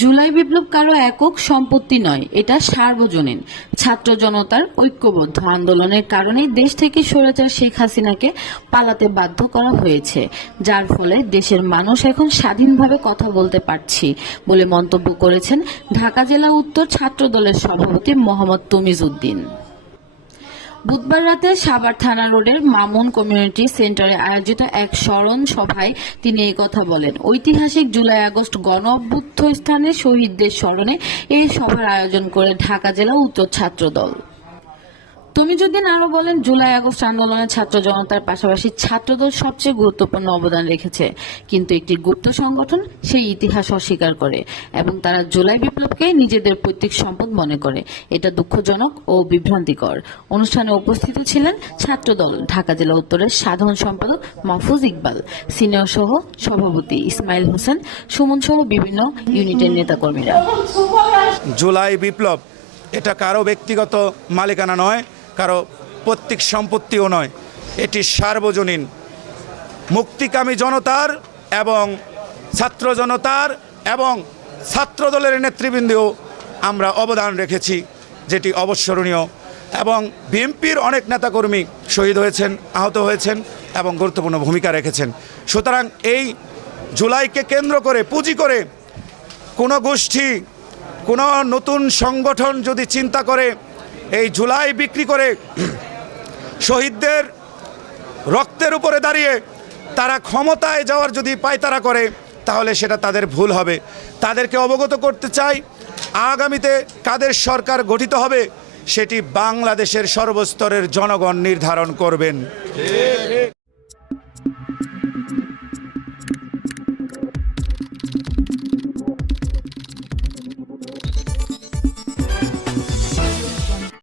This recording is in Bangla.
জুলাই বিপ্লব কারও একক সম্পত্তি নয়, এটা সার্বজনীন। ছাত্র জনতার ঐক্যবদ্ধ আন্দোলনের কারণেই দেশ থেকে স্বৈরাচার শেখ হাসিনাকে পালাতে বাধ্য করা হয়েছে, যার ফলে দেশের মানুষ এখন স্বাধীনভাবে কথা বলতে পারছি বলে মন্তব্য করেছেন ঢাকা জেলা উত্তর ছাত্র দলের সভাপতি মোহাম্মদ তমিজ উদ্দিন বুধবার রাতে সাভার থানা রোডের মামুন কমিউনিটি সেন্টারে আয়োজিত এক স্মরণ সভায় তিনি এই কথা বলেন। ঐতিহাসিক জুলাই আগস্ট গণ স্থানে শহীদদের স্মরণে এই সভার আয়োজন করে ঢাকা জেলা উত্তর ছাত্র দল তমিজুদ্দিন আরও বলেন, জুলাই, আগস্ট আন্দোলনে ছাত্র জনতার পাশাপাশি ছাত্রদল সবচেয়ে গুরুত্বপূর্ণ অবদান রেখেছে। কিন্তু একটি গুপ্ত সংগঠন সেই ইতিহাস অস্বীকার করে এবং তারা জুলাই বিপ্লবকে নিজেদের পৈতৃক সম্পদ মনে করে। এটা দুঃখজনক ও বিভ্রান্তিকর। অনুষ্ঠানে উপস্থিত ছিলেন ছাত্রদল, ঢাকা জেলা উত্তরের সাধারণ সম্পাদক মাহফুজ ইকবাল, সিনিয়র সহ সভাপতি ইসমাইল হোসেন, সুমন সহ বিভিন্ন ইউনিটের নেতাকর্মীরা। জুলাই বিপ্লব এটা কারও ব্যক্তিগত মালিকানা নয় কারও পৈতৃক সম্পত্তিও নয়। এটি সার্বজনীন। মুক্তিকামী জনতার এবং ছাত্র জনতার এবং ছাত্রদলের নেতৃবৃন্দেও আমরা অবদান রেখেছি, যেটি অবস্মরণীয়। এবং বিএনপির অনেক নেতাকর্মী শহীদ হয়েছেন, আহত হয়েছেন এবং গুরুত্বপূর্ণ ভূমিকা রেখেছেন। সুতরাং এই জুলাইকে কেন্দ্র করে, পুঁজি করে কোনো গোষ্ঠী, কোনো নতুন সংগঠন যদি চিন্তা করে এই জুলাই বিক্রি করে শহীদদের রক্তের উপরে দাঁড়িয়ে তারা ক্ষমতায় যাওয়ার যদি পায়তারা করে, তাহলে সেটা তাদের ভুল হবে। তাদেরকে অবগত করতে চাই, আগামীতে কাদের সরকার গঠিত হবে, সেটি বাংলাদেশের সর্বস্তরের জনগণ নির্ধারণ করবেন।